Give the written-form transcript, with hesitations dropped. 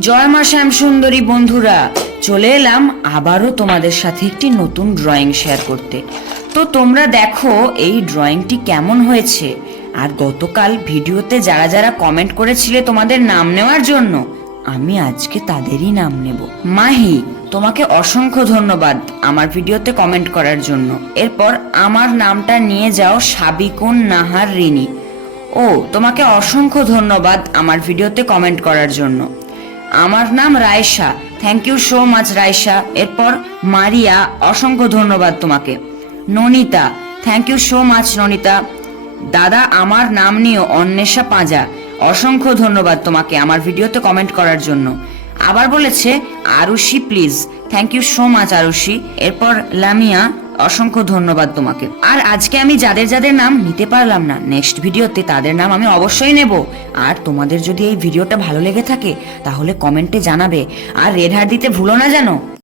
জয় মা শ্যাম সুন্দরী বন্ধুরা, চলে এলাম আবারও তোমাদের সাথে একটি নতুন ড্রয়িং শেয়ার করতে। তো তোমরা দেখো এই ড্রয়িংটি কেমন হয়েছে। আর গতকাল ভিডিওতে যারা যারা কমেন্ট করেছিলে তোমাদের নাম নেওয়ার জন্য, আমি আজকে তাদেরই নাম নেব। মাহি, তোমাকে অসংখ্য ধন্যবাদ আমার ভিডিওতে কমেন্ট করার জন্য। এরপর আমার নামটা নিয়ে যাও সাবিকুন নাহার রিনি। ও, তোমাকে অসংখ্য ধন্যবাদ আমার ভিডিওতে কমেন্ট করার জন্য। আমার নাম Raisha, thank you so much Raisha. এরপর মারিয়া, অসংখ্য ধন্যবাদ তোমাকে। Nonita, thank you so much Nonita. দাদা আমার নাম নিয়ে অন্বেষা পাঁজা, অসংখ্য ধন্যবাদ তোমাকে আমার ভিডিওতে কমেন্ট করার জন্য। আবার বলেছে Arushi please, thank you so much Arushi. এরপর লামিয়া, অসংখ্য ধন্যবাদ তোমাকে। আর আজকে আমি যাদের যাদের নাম নিতে পারলাম না, নেক্সট ভিডিওতে তাদের নাম আমি অবশ্যই নেব। আর তোমাদের যদি এই ভিডিওটা ভালো লেগে থাকে তাহলে কমেন্টে জানাবে। আর রেড হার্ট দিতে ভুলো না যেন।